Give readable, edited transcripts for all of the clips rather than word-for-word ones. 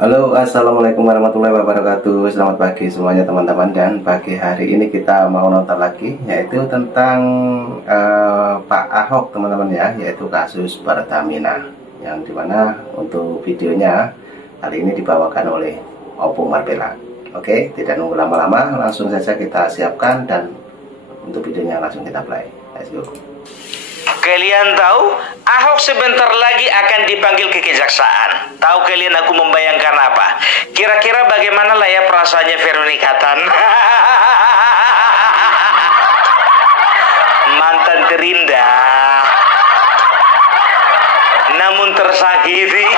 Halo, assalamualaikum warahmatullahi wabarakatuh. Selamat pagi semuanya teman-teman. Dan pagi hari ini kita mau nonton lagi, yaitu tentang Pak Ahok teman-teman ya, yaitu kasus Pertamina, yang dimana untuk videonya kali ini dibawakan oleh Opung Marbella. Oke, tidak nunggu lama-lama, langsung saja kita siapkan dan untuk videonya langsung kita play. Let's go. Kalian tahu, Ahok sebentar lagi akan dipanggil ke kejaksaan. Tahu kalian aku membayangkan apa? Kira-kira bagaimana lah ya perasaannya Veronica Tan? Mantan terindah, namun tersakiti.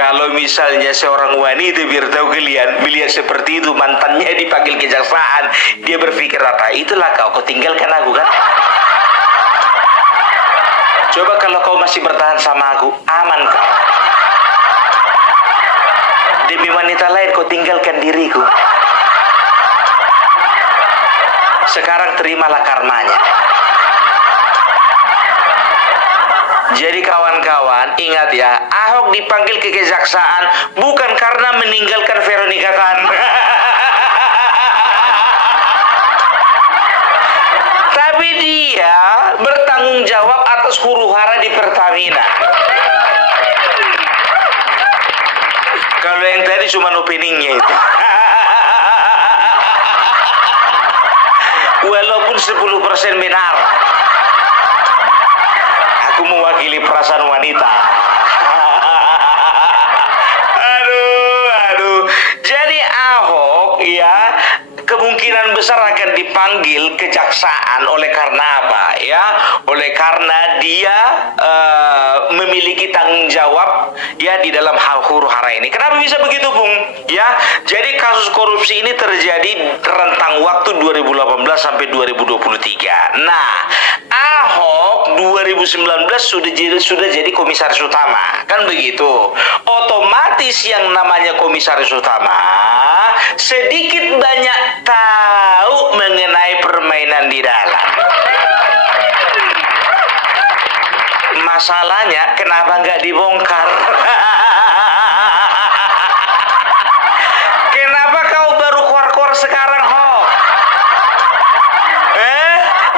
Kalau misalnya seorang wanita, biar tahu kalian, melihat seperti itu, mantannya dipanggil kejaksaan, dia berpikir apa? Itulah kau tinggalkan aku kan? Coba kalau kau masih bertahan sama aku, aman kau. Demi wanita lain kau tinggalkan diriku. Sekarang terimalah karmanya. Jadi kawan-kawan, ingat ya, Ahok dipanggil ke kejaksaan bukan karena meninggalkan Veronica Tan. Tapi dia bertanggung jawab atas huru-hara di Pertamina. Kalau yang tadi cuma openingnya itu. Walaupun 10% benar. Aku mewakili perasaan wanita. Aduh. Jadi Ahok ya kemungkinan besar akan dipanggil kejaksaan oleh karena apa ya? Oleh karena dia memiliki tanggung jawab ya di dalam hal huru-hara ini. Kenapa bisa begitu, Bung? Ya, jadi kasus korupsi ini terjadi rentang waktu 2018 sampai 2023. Nah, Ahok 2019 sudah jadi komisaris utama, kan begitu. Otomatis yang namanya komisaris utama sedikit banyak tahu mengenai permainan di dalam. Masalahnya kenapa nggak dibongkar? Kenapa kau baru keluar-keluar sekarang, Ho?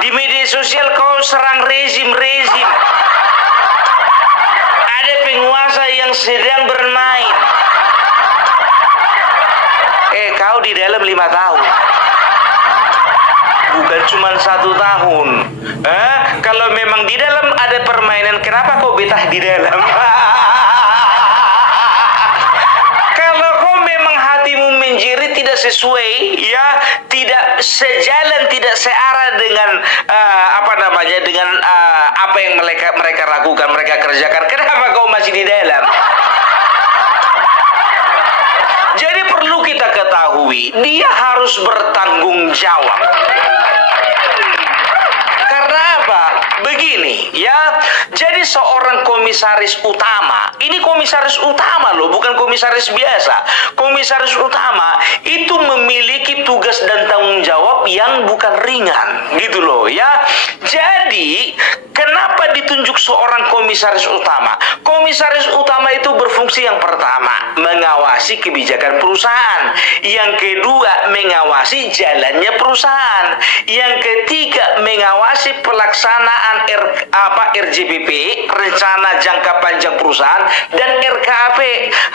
Di media sosial kau serang rezim. Ada penguasa yang sedang bermain. Kau di dalam 5 tahun. Bukan cuma 1 tahun. Kalau memang di dalam ada permainan, kenapa kau betah di dalam? Kalau kau memang hatimu menjerit tidak sesuai, ya tidak sejalan, tidak searah dengan dengan apa yang mereka lakukan, mereka kerjakan, kenapa kau masih di dalam? Jadi perlu kita ketahui, dia harus bertanggung jawab. Karena apa? Begini, ya. Jadi seorang komisaris utama, ini komisaris utama loh, bukan komisaris biasa. Komisaris utama itu memiliki tugas dan tanggung jawab yang bukan ringan, gitu loh, ya. Jadi, kenapa ditunjuk seorang komisaris utama? Komisaris utama itu berfungsi yang pertama, mengawasi kebijakan perusahaan. Yang kedua, mengawasi jalannya perusahaan. Yang ketiga, mengawasi pelaksanaan RJBP, rencana jangka panjang perusahaan, dan RKAP,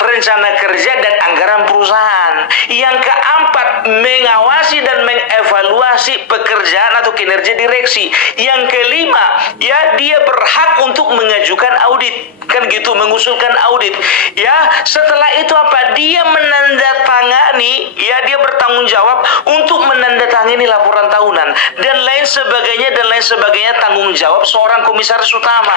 rencana kerja dan anggaran perusahaan. Yang keempat, mengawasi dan mengevaluasi pekerjaan atau kinerja direksi. Yang kelima, ya dia berhak untuk mengajukan audit, kan gitu, mengusulkan audit. Ya, setelah itu apa? Dia menandatangani, ya dia bertanggung jawab untuk menandatangani laporan tahunan dan lain sebagainya tanggung jawab seorang komisaris utama.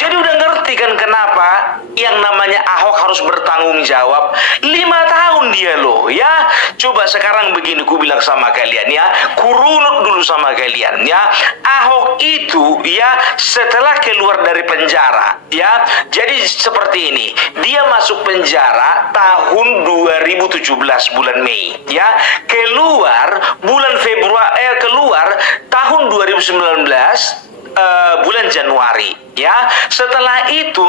Jadi udah ngerti kan kenapa yang namanya Ahok harus bertanggung jawab 5 tahun dia loh, ya. Coba sekarang begini, ku bilang sama kalian ya, kurunut dulu sama kalian ya. Ahok itu ya setelah keluar dari penjara ya, jadi seperti ini, dia masuk penjara tahun 2017 bulan Mei ya, keluar bulan Februari, keluar tahun 2019 bulan Januari ya. Setelah itu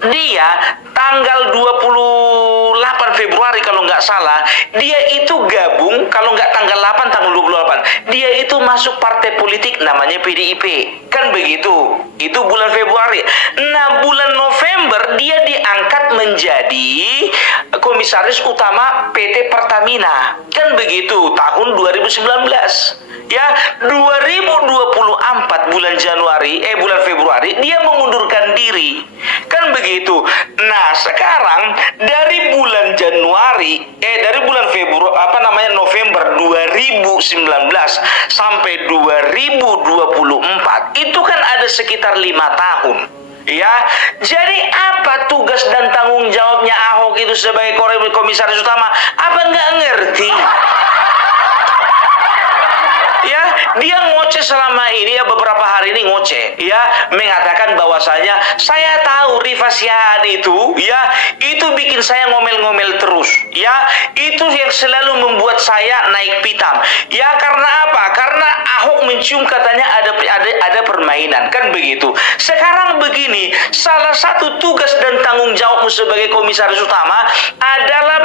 dia tanggal 28 Februari kalau nggak salah, dia itu gabung, kalau nggak tanggal 8, tanggal 28, dia itu masuk partai politik namanya PDIP. Kan begitu, itu bulan Februari. Nah, bulan November dia diangkat menjadi komisaris utama PT Pertamina. Kan begitu, tahun 2019. Ya, 2024 bulan bulan Februari dia mengundurkan diri. Kan begitu. Nah, sekarang dari bulan November 2019 sampai 2024 itu kan ada sekitar 5 tahun. Ya, jadi apa tugas dan tanggung jawabnya Ahok itu sebagai komisaris utama? Apa nggak ngerti? Ya, dia ngoceh selama ini ya, beberapa hari ini ngoceh ya, mengatakan bahwasanya saya tahu Rifasian itu ya, itu bikin saya ngomel-ngomel terus ya, itu yang selalu membuat saya naik pitam ya. Karena apa? Karena Ahok mencium katanya ada permainan, kan begitu. Sekarang begini, salah satu tugas dan tanggung jawabmu sebagai komisaris utama adalah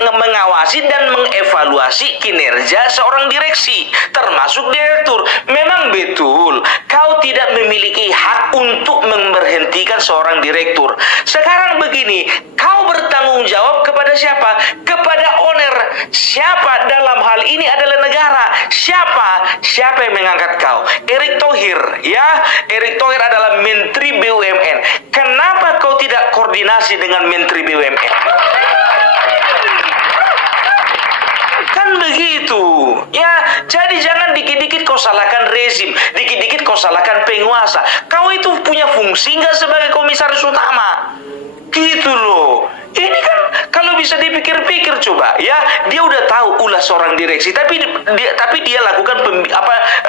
mengawasi dan mengevaluasi kinerja seorang direksi, termasuk direktur. Memang betul, kau tidak memiliki hak untuk memberhentikan seorang direktur. Sekarang begini, kau bertanggung jawab kepada siapa? Kepada owner. Siapa dalam hal ini adalah negara. Siapa yang mengangkat kau? Erick Thohir, ya. Erick Thohir adalah Menteri BUMN. Kenapa kau tidak koordinasi dengan Menteri BUMN? Kan begitu ya. Jadi jangan dikit-dikit kau salahkan rezim, dikit-dikit kau salahkan penguasa. Kau itu punya fungsi nggak sebagai komisaris utama? Gitu loh. Ini kan kalau bisa dipikir-pikir coba ya, dia udah tahu ulah seorang direksi, tapi dia lakukan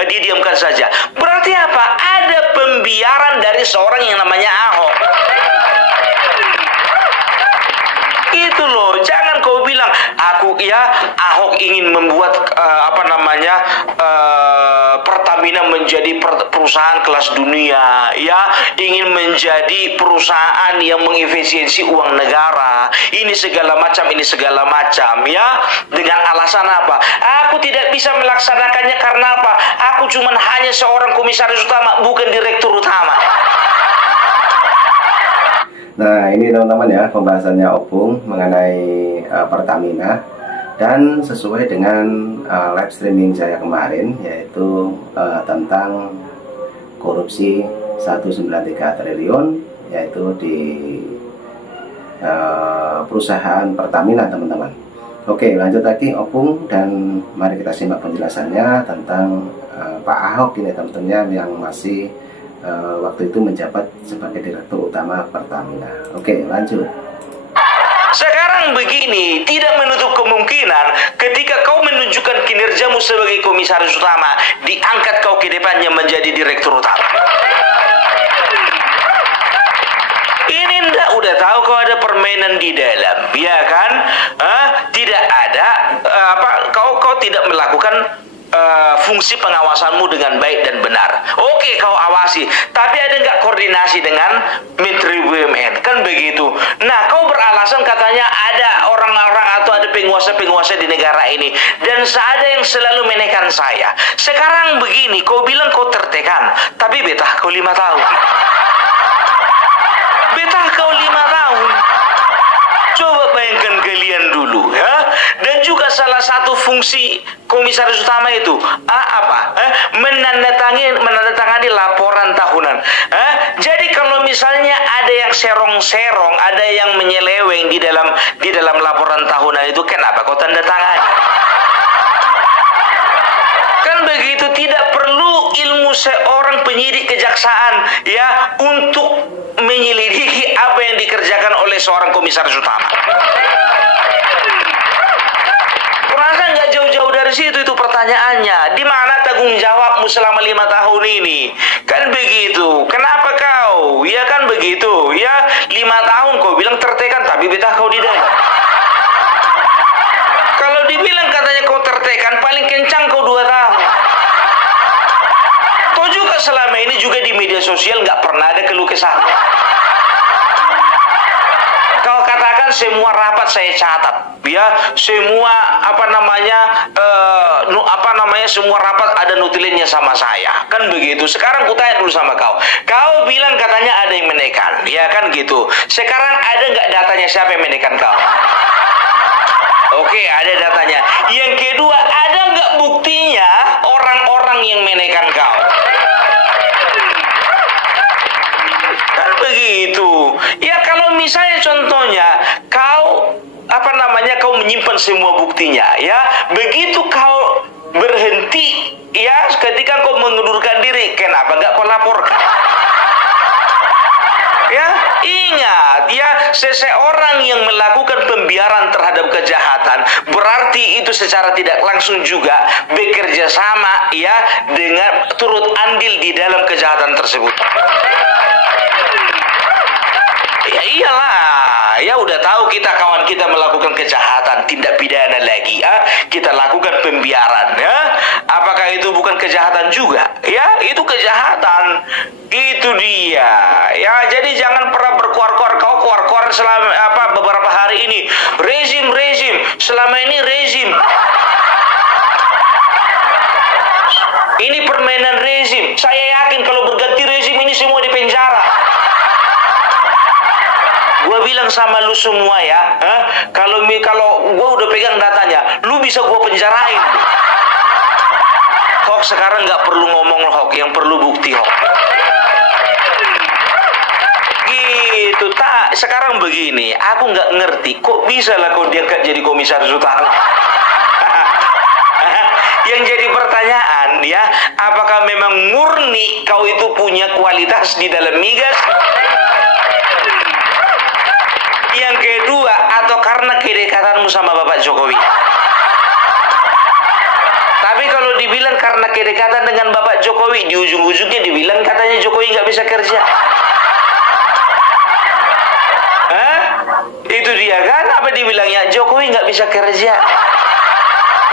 dia diamkan saja. Berarti apa? Ada pembiaran dari seorang yang namanya Ahok. Itu loh, jangan kau bilang Ahok ingin membuat Pertamina menjadi perusahaan kelas dunia ya, ingin menjadi perusahaan yang mengefisiensi uang negara, ini segala macam ya, dengan alasan apa? Aku tidak bisa melaksanakannya karena apa? Aku cuman hanya seorang komisaris utama, bukan direktur utama. Nah, ini teman-teman ya, pembahasannya Opung mengenai Pertamina, dan sesuai dengan live streaming saya kemarin, yaitu tentang korupsi 193 triliun yaitu di perusahaan Pertamina, teman-teman. Oke, lanjut lagi Opung, dan mari kita simak penjelasannya tentang Pak Ahok ini, tentunya yang masih waktu itu menjabat sebagai direktur utama Pertamina. Oke, lanjut. Sekarang begini, tidak menutup kemungkinan ketika kau menunjukkan kinerjamu sebagai komisaris utama, diangkat kau ke depannya menjadi direktur utama. Ini ndak udah tahu kau ada permainan di dalam, ya kan? Tidak ada kau tidak melakukan fungsi pengawasanmu dengan baik dan benar. Oke, kau awasi, tapi ada nggak koordinasi dengan Menteri BUMN? Kan begitu. Nah, kau beralasan katanya ada orang-orang atau ada penguasa-penguasa di negara ini, dan ada yang selalu menekan saya. Sekarang begini, kau bilang kau tertekan, tapi betah kau 5 tahun. Betah kau 5 tahun. Coba bayangkan kalian dulu ya. Dan juga salah satu fungsi komisaris utama itu menandatangani laporan tahunan. Jadi kalau misalnya ada yang serong-serong, ada yang menyeleweng di dalam laporan tahunan itu, kenapa kau tanda tangani? Kan begitu, tidak perlu ilmu seorang penyidik kejaksaan ya untuk menyelidiki apa yang dikerjakan oleh seorang komisaris utama. situ itu pertanyaannya. Di mana tanggung jawabmu selama 5 tahun ini? Kan begitu. Kenapa kau? Ya kan begitu. Ya 5 tahun kau bilang tertekan, tapi betah kau di dalam. Kalau dibilang katanya kau tertekan, paling kencang kau 2 tahun. Kau juga selama ini juga di media sosial nggak pernah ada keluh kesah. Kau katakan semua rapat saya catat, ya semua semua rapat ada nutilinnya sama saya, kan begitu. Sekarang kutanya dulu sama kau bilang katanya ada yang menekan, ya kan gitu. Sekarang ada nggak datanya siapa yang menekan kau? Oke, ada datanya. Yang kedua, ada nggak buktinya orang-orang yang menekan kau? Kan begitu. Ya kalau misalnya contohnya kau kau menyimpan semua buktinya, ya begitu kau berhenti, ya ketika kau mengundurkan diri, kenapa nggak kau laporkan? Ya, ingat ya, seseorang yang melakukan pembiaran terhadap kejahatan berarti itu secara tidak langsung juga bekerja sama ya dengan turut andil di dalam kejahatan tersebut. Ya iyalah, ya udah tahu kita kawan kita melakukan kejahatan, tindak pidana lagi, ya kita lakukan pembiaran, ya apakah itu bukan kejahatan juga? Ya itu kejahatan, itu dia. Ya jadi jangan pernah berkuar-kuar, kau kuar-kuar selama beberapa hari ini rezim selama ini rezim. Ini permainan rezim. Saya yakin kalau berganti rezim ini semua di penjara. Gua bilang sama lu semua ya, kalau gua udah pegang datanya, lu bisa gua penjarain. Hoax sekarang nggak perlu ngomong hoax, yang perlu bukti hoax. Gitu tak? Sekarang begini, aku nggak ngerti, kok bisa lah kau diangkat jadi komisaris utama? Yang jadi pertanyaan ya, apakah memang murni kau itu punya kualitas di dalam migas? Yang kedua, atau karena kedekatanmu sama Bapak Jokowi? Tapi kalau dibilang karena kedekatan dengan Bapak Jokowi, di ujung-ujungnya dibilang katanya Jokowi nggak bisa kerja. Itu dia kan, apa dibilangnya? Jokowi nggak bisa kerja.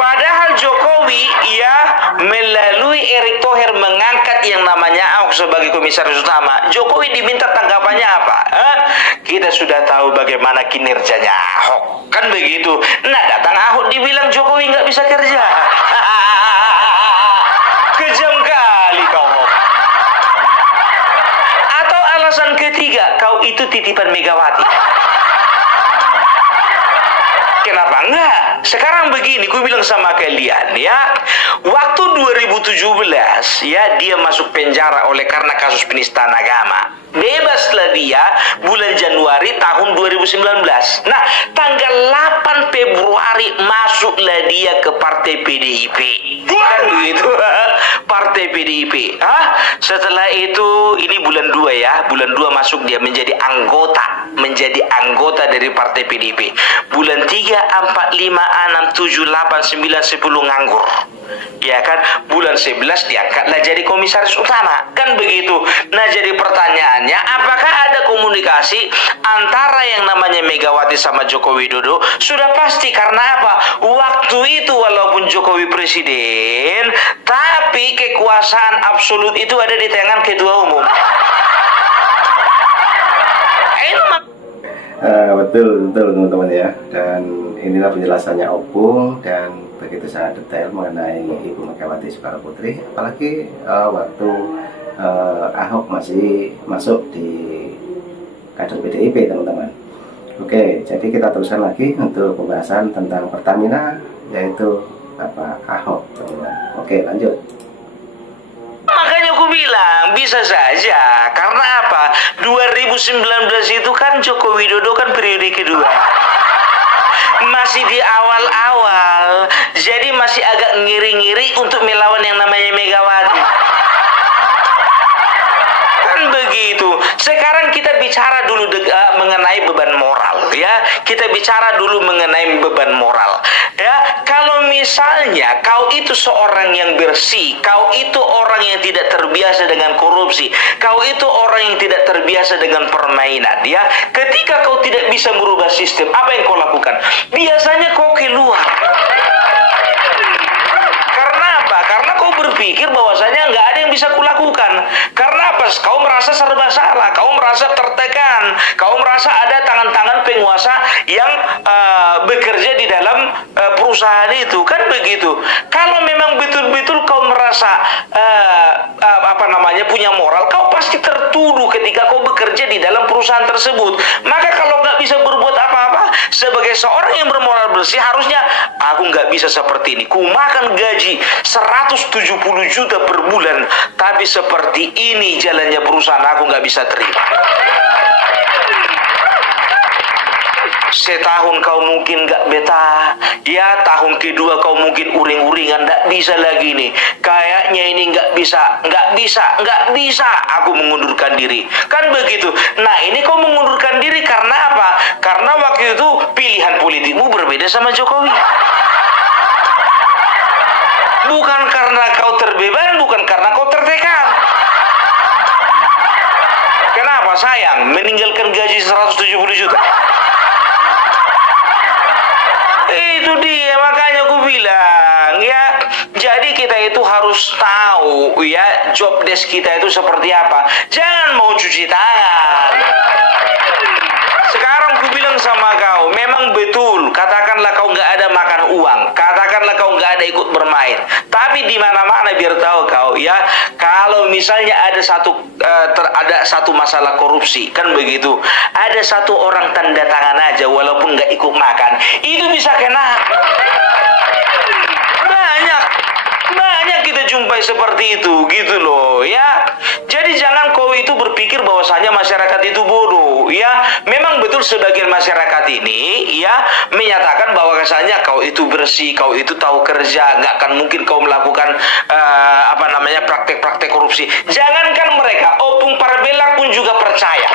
Padahal Jokowi ya melalui Erick Thohir mengangkat yang namanya Ahok sebagai komisaris utama. Jokowi diminta tanggapannya apa? Kita sudah tahu bagaimana kinerjanya Ahok, kan begitu. Nah datang Ahok dibilang Jokowi nggak bisa kerja. Kejam kali kau. Atau alasan ketiga, kau itu titipan Megawati. Kenapa enggak? Sekarang begini, gue bilang sama kalian ya, waktu 2017 ya dia masuk penjara oleh karena kasus penistaan agama. Bebaslah dia bulan Januari tahun 2019. Nah, tanggal 8 Februari masuklah dia ke Partai PDIP. Kan begitu, Partai PDIP. Setelah itu, ini bulan 2 ya, bulan 2 masuk dia menjadi anggota dari Partai PDIP. Bulan 3, 4, 5, 6, 7, 8, 9, 10 nganggur. Ya kan, bulan 11 diangkatlah jadi komisaris utama. Kan begitu. Nah, jadi pertanyaannya, apakah ada komunikasi antara yang namanya Megawati sama Joko Widodo? Sudah pasti, karena apa? Waktu itu walaupun Jokowi presiden, tapi kekuasaan absolut itu ada di tangan ketua umum. Betul teman-teman ya, dan inilah penjelasannya Opung dan begitu sangat detail mengenai Ibu Megawati Soekarno Putri, apalagi waktu Ahok masih masuk di kader PDIP teman-teman. Oke, jadi kita teruskan lagi untuk pembahasan tentang Pertamina, yaitu Bapak Ahok teman-teman. Oke, lanjut. Makanya aku bilang bisa saja, karena apa? 2019 itu kan Joko Widodo kan periode kedua, masih di awal-awal, jadi masih agak ngiri-ngiri untuk melawan yang namanya Megawati. Kan begitu. Sekarang kita bicara dulu mengenai beban moral ya. Kita bicara dulu mengenai beban moral ya. Kalau misalnya kau itu seorang yang bersih, kau itu orang yang tidak terbiasa dengan korupsi, kau itu orang yang tidak terbiasa dengan permainan, ya. Ketika kau tidak bisa merubah sistem, apa yang kau lakukan? Biasanya kau keluar. Karena apa? Karena kau berpikir bahwasanya nggak ada yang bisa kulakukan. Karena apa? Kau merasa serba salah, kau merasa tertekan, kau merasa ada tangan-tangan penguasa yang bekerja di dalam perusahaan itu, kan begitu. Kalau memang betul-betul kau merasa punya moral, kau pasti tertuduh ketika kau bekerja di dalam perusahaan tersebut. Maka kalau nggak bisa berbuat apa-apa sebagai seorang yang bermoral bersih, harusnya aku nggak bisa seperti ini. Ku makan gaji 170 juta per bulan, tapi seperti ini jalannya perusahaan, aku nggak bisa terima. Setahun kau mungkin gak betah, ya tahun kedua kau mungkin uring-uringan, gak bisa lagi nih, kayaknya ini gak bisa, aku mengundurkan diri, kan begitu. Nah, ini kau mengundurkan diri karena apa? Karena waktu itu pilihan politikmu berbeda sama Jokowi. Bukan karena kau terbeban, bukan karena kau tertekan. Kenapa sayang meninggalkan gaji 170 juta? Itu dia, makanya aku bilang, ya, jadi kita itu harus tahu, ya, job desk kita itu seperti apa. Jangan mau cuci tangan. Sekarang aku bilang sama kau, memang betul, katakanlah kau nggak ada makan uang, katakanlah kau nggak ada ikut bermain, tapi di mana-mana biar tahu kau, ya, kalau misalnya ada satu masalah korupsi, kan begitu, ada satu orang tanda tangan aja walaupun nggak ikut makan, itu bisa kena. Banyak kita jumpai seperti itu, gitu loh, ya. Jadi jangan kau itu berpikir bahwasanya masyarakat itu bodoh, ya. Memang betul sebagian masyarakat ini, ya, menyatakan bahwa kesannya kau itu bersih, kau itu tahu kerja, nggak akan mungkin kau melakukan praktek-praktek korupsi. Jangankan mereka, opung Parbela pun juga percaya.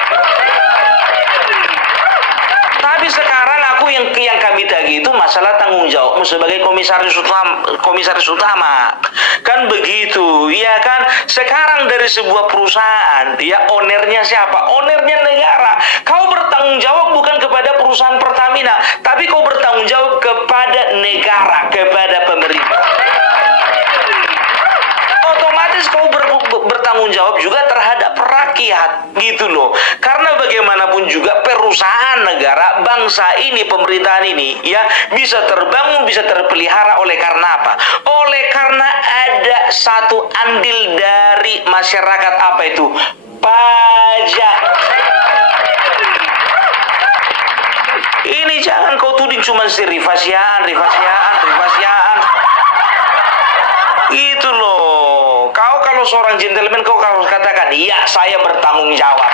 Tapi sekarang aku yang kami tagih itu masalah tanggung jawabmu sebagai komisaris utama. Kan begitu, ya kan? Sekarang dari sebuah perusahaan, ya, ownernya siapa? Ownernya negara. Kau bertanggung jawab bukan kepada perusahaan Pertamina, tapi kau bertanggung jawab kepada negara, kepada pemerintah. Otomatis kau bertanggung jawab juga terhadap rakyat, gitu loh. Karena bagaimanapun juga perusahaan negara, bangsa ini, pemerintahan ini, ya, bisa terbangun, bisa terpelihara oleh karena apa? Oleh karena ada satu andil dari masyarakat, apa itu? Pajak. Ini jangan kau tuding cuma rifasiaan. Itu loh. Kau kalau seorang gentleman, kau harus katakan, iya, saya bertanggung jawab.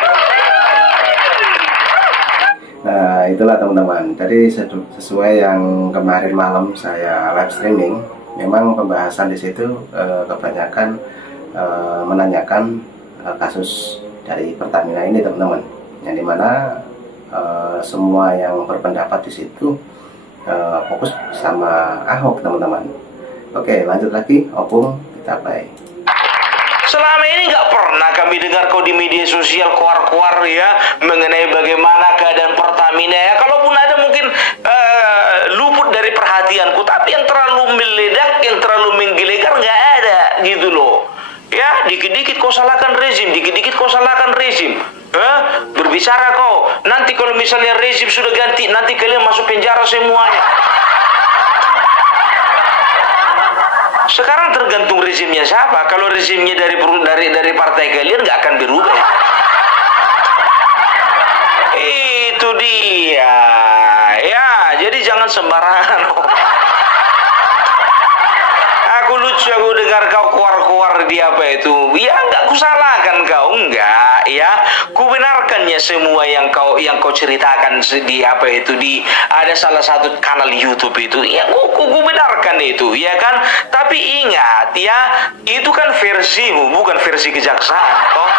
Nah, itulah teman-teman. Jadi sesuai yang kemarin malam saya live streaming, memang pembahasan di situ kebanyakan menanyakan kasus dari Pertamina ini, teman-teman. Yang dimana semua yang berpendapat di situ fokus sama Ahok, teman-teman. Oke, lanjut lagi, Opung, kita play. Selama ini nggak pernah kami dengar kau di media sosial kuar-kuar, ya, mengenai bagaimana keadaan Pertamina, ya. Kalaupun ada mungkin luput dari perhatianku, tapi yang terlalu meledak, yang terlalu menggelegar nggak ada, gitu loh. Ya, dikit-dikit kau salahkan rezim, berbicara kau, nanti kalau misalnya rezim sudah ganti, nanti kalian masuk penjara semuanya. Sekarang tergantung rezimnya siapa. Kalau rezimnya dari partai kalian, nggak akan berubah. Itu dia, ya. Jadi jangan sembarangan. Aku lucu, aku dengar kau keluar di apa itu. Ya, nggak kusalahkan kau, enggak, ya. Kubenarkannya semua yang kau ceritakan di apa itu, di ada salah satu kanal YouTube itu, ya, ku benarkan itu, ya kan. Tapi ingat, ya, itu kan versimu, bukan versi kejaksaan, toh.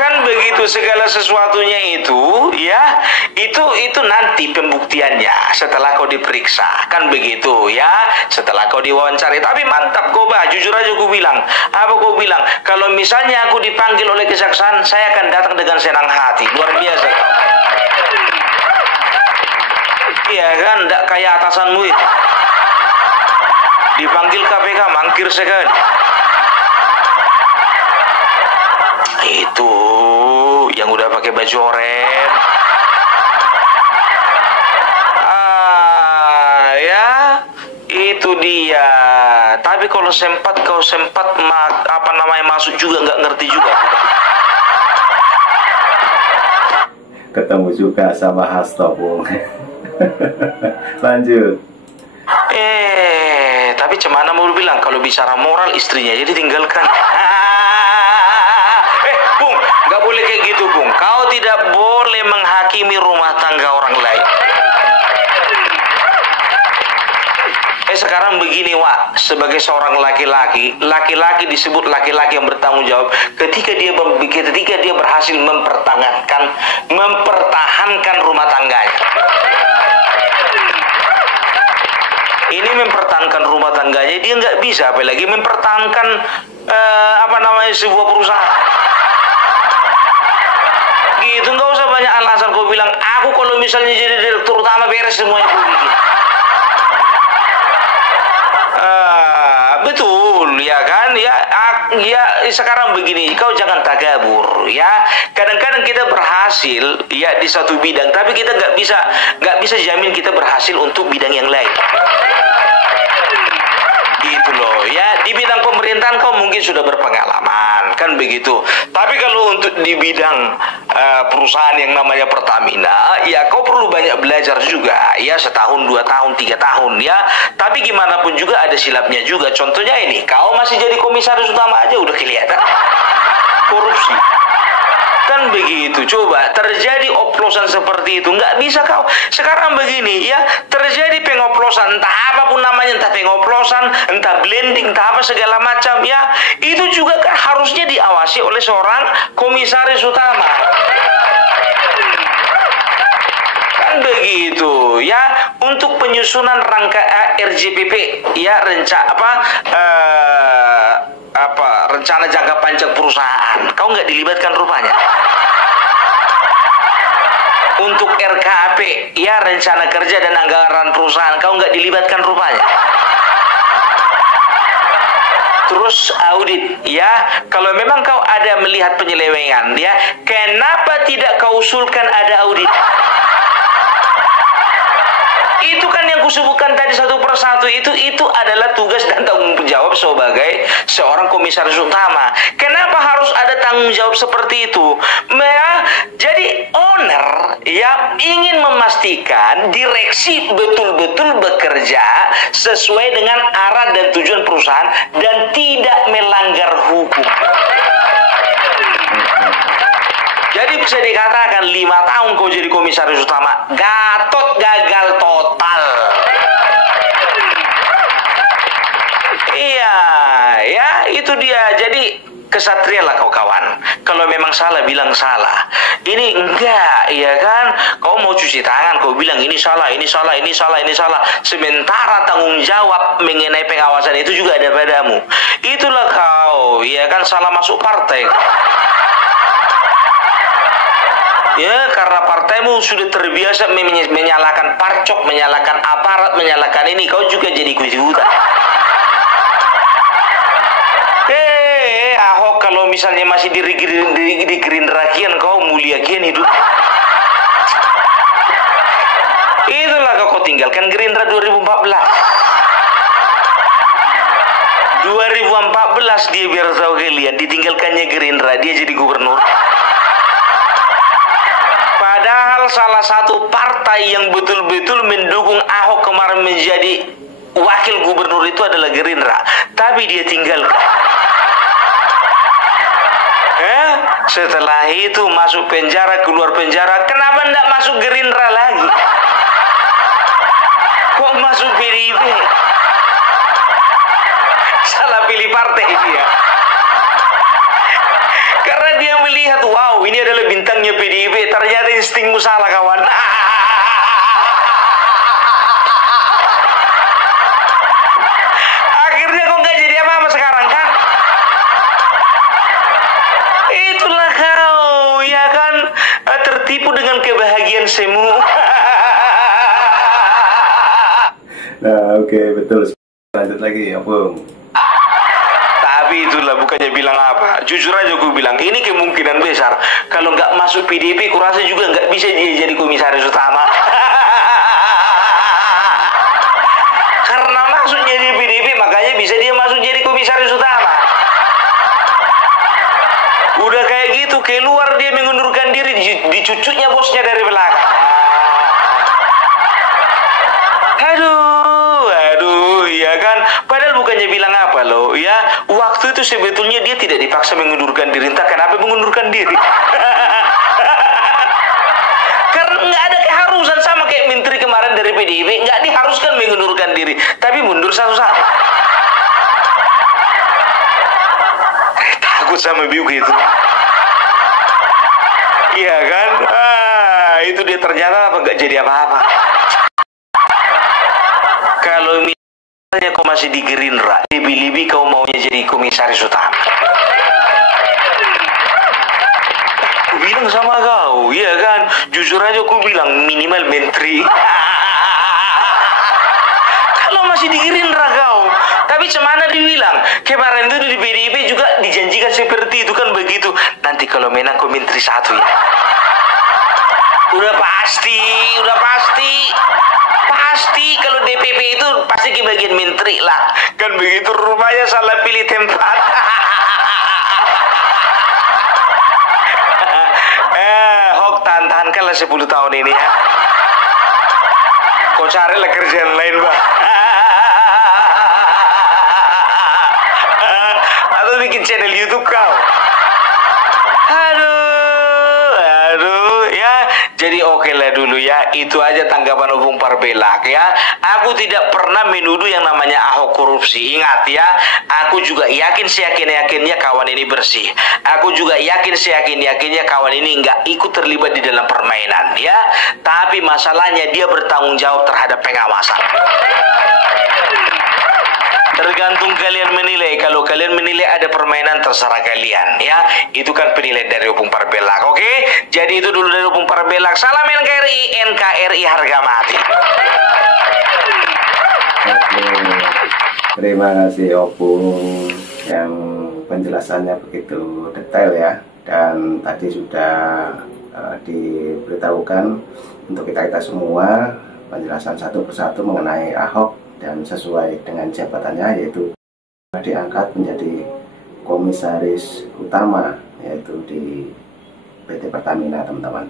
Kan begitu, segala sesuatunya itu ya, itu nanti pembuktiannya setelah kau diperiksa, kan begitu ya, setelah kau diwawancari. Tapi mantap kau bah, jujur aja kau bilang. Apa kau bilang? Kalau misalnya aku dipanggil oleh kejaksaan, saya akan datang dengan senang hati. Luar biasa kau. Iya kan, tidak kayak atasanmu itu. Dipanggil KPK, mangkir sekali. Itu yang udah pakai baju oranye. Ya, itu dia. Tapi kalau kau sempat masuk juga, nggak ngerti juga. Ketemu juga sama Hasto, Bung. Lanjut. Tapi cemana mau bilang kalau bicara moral istrinya jadi tinggalkan. Bung, nggak boleh kayak gitu, Bung. Kau tidak boleh menghakimi rumah tangga orang lain. Sekarang begini, Wak, sebagai seorang laki-laki disebut laki-laki yang bertanggung jawab ketika dia berhasil mempertahankan rumah tangganya. Ini mempertahankan rumah tangganya, dia nggak bisa, apalagi mempertahankan sebuah perusahaan. Gitu, nggak usah banyak alasan kau bilang, aku kalau misalnya jadi direktur utama beres semuanya kau bikin. Betul, ya kan? Ya sekarang begini, kau jangan takabur, ya. Kadang-kadang kita berhasil, ya di satu bidang, tapi kita nggak bisa jamin kita berhasil untuk bidang yang lain. Gitu loh, ya. Di bidang pemerintahan kau mungkin sudah berpengalaman, kan begitu. Tapi kalau untuk di bidang perusahaan yang namanya Pertamina, ya kau perlu banyak belajar juga, ya 1 tahun, 2 tahun, 3 tahun, ya. Tapi gimana pun juga ada silapnya juga. Contohnya ini, kau masih jadi komisaris utama aja udah kelihatan korupsi. Kan begitu, coba terjadi oplosan seperti itu, nggak bisa kau. Sekarang begini ya, terjadi pengoplosan, entah apapun namanya, entah pengoplosan, entah blending, entah apa segala macam ya, itu juga kan harusnya diawasi oleh seorang komisaris utama. Kan begitu ya, untuk penyusunan rangka RJPP ya, rencana jangka panjang perusahaan, kau nggak dilibatkan rupanya. Untuk RKAP ya, rencana kerja dan anggaran perusahaan, kau nggak dilibatkan rupanya. Terus audit ya, kalau memang kau ada melihat penyelewengan ya, kenapa tidak kau usulkan ada audit? Itu kan yang kusebutkan tadi satu persatu, itu adalah tugas dan tanggung jawab sebagai seorang komisaris utama. Kenapa harus ada tanggung jawab seperti itu? Jadi owner ya ingin memastikan direksi betul-betul bekerja sesuai dengan arah dan tujuan perusahaan dan tidak melanggar hukum. Jadi bisa dikatakan 5 tahun kau jadi komisaris utama, Gatot gagal total. Iya, ya itu dia. Jadi kesatria lah kau kawan. Kalau memang salah bilang salah. Ini enggak, ya kan? Kau mau cuci tangan, kau bilang ini salah, ini salah, ini salah, ini salah. Sementara tanggung jawab mengenai pengawasan itu juga ada padamu. Itulah kau, ya kan, salah masuk partai. Ya, karena partaimu sudah terbiasa menyalahkan parcok, menyalahkan aparat, menyalahkan ini, kau juga jadi ikut-ikutan. Ahok kalau misalnya masih di Gerindra kian, kau mulia kian hidup. Itulah kau tinggalkan Gerindra 2014. 2014 dia biar tahu kalian, ditinggalkannya Gerindra, dia jadi gubernur. Padahal salah satu partai yang betul-betul mendukung Ahok kemarin menjadi wakil gubernur itu adalah Gerindra. Tapi dia tinggalkan. Setelah itu masuk penjara, keluar penjara. Kenapa tidak masuk Gerindra lagi? Kok masuk PDIP? Salah pilih partai dia. Karena dia melihat, wow, ini adalah bintangnya PDIP. Ternyata instingmu salah, kawan. Akhirnya kok nggak jadi apa-apa sekarang, kan? Itulah kau, ya kan? Tertipu dengan kebahagiaan semu. Nah, oke, betul. Lanjut lagi, Opung. Tapi itulah, bukannya bilang apa. Jujur aja gue bilang, ini kemungkinan besar. Kalau nggak masuk PDIP, kurasa juga nggak bisa dia jadi komisaris utama. Karena masuknya di PDIP, makanya bisa dia masuk jadi komisaris utama. Udah kayak gitu, keluar dia mengundurkan diri, dicucuknya bosnya dari belakang. Aduh, ya kan? Padahal bukannya bilang apa loh, ya. Waktu itu sebetulnya dia tidak dipaksa mengundurkan diri. Entah kenapa mengundurkan diri. Karena nggak ada keharusan, sama kayak menteri kemarin dari PDIP, nggak diharuskan mengundurkan diri, tapi mundur satu-satu. Takut sama biuk itu. Iya kan? Itu dia ternyata nggak jadi apa-apa. Kalau misalnya kau masih di Gerindra, lebih-lebih kau maunya jadi komisaris utama. Aku bilang sama kau, iya kan? Jujur aja aku bilang minimal menteri. Kalau masih di Gerindra kau. Tapi cemana dibilang, kemarin itu di PDIP juga dijanjikan seperti itu kan begitu. Nanti kalau menang kau menteri satu ya. Udah pasti. Pasti kalau DPP itu pasti ke bagian menteri lah. Kan begitu, rupanya salah pilih tempat. Hok, tahan-tahankanlah 10 tahun ini ya. Kau carilah kerjaan lain, Bang. Atau bikin channel YouTube kau. Aduh, ya. Jadi oke lah dulu ya. Itu aja tanggapan Opung Parbelak ya. Aku tidak pernah menuduh yang namanya Ahok korupsi. Ingat ya, aku juga yakin seyakin-yakinnya kawan ini bersih. Aku juga yakin seyakin-yakinnya kawan ini nggak ikut terlibat di dalam permainan ya. Tapi masalahnya dia bertanggung jawab terhadap pengawasan. Tergantung kalian menilai. Kalau kalian menilai ada permainan, terserah kalian ya. Itu kan penilaian dari Opung Parbelak. Oke? Jadi itu dulu dari Opung Parbelak. Salam NKRI harga mati. Oke. Terima kasih Opung yang penjelasannya begitu detail ya. Dan tadi sudah diberitahukan untuk kita semua penjelasan satu persatu mengenai Ahok, dan sesuai dengan jabatannya yaitu diangkat menjadi komisaris utama yaitu di PT Pertamina, teman-teman.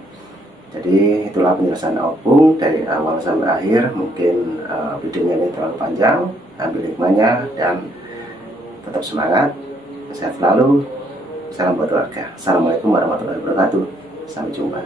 Jadi itulah penjelasan Opung dari awal sampai akhir. Mungkin videonya ini terlalu panjang, ambil hikmahnya dan tetap semangat, sehat selalu. Salam buat keluarga. Assalamualaikum warahmatullahi wabarakatuh. Sampai jumpa.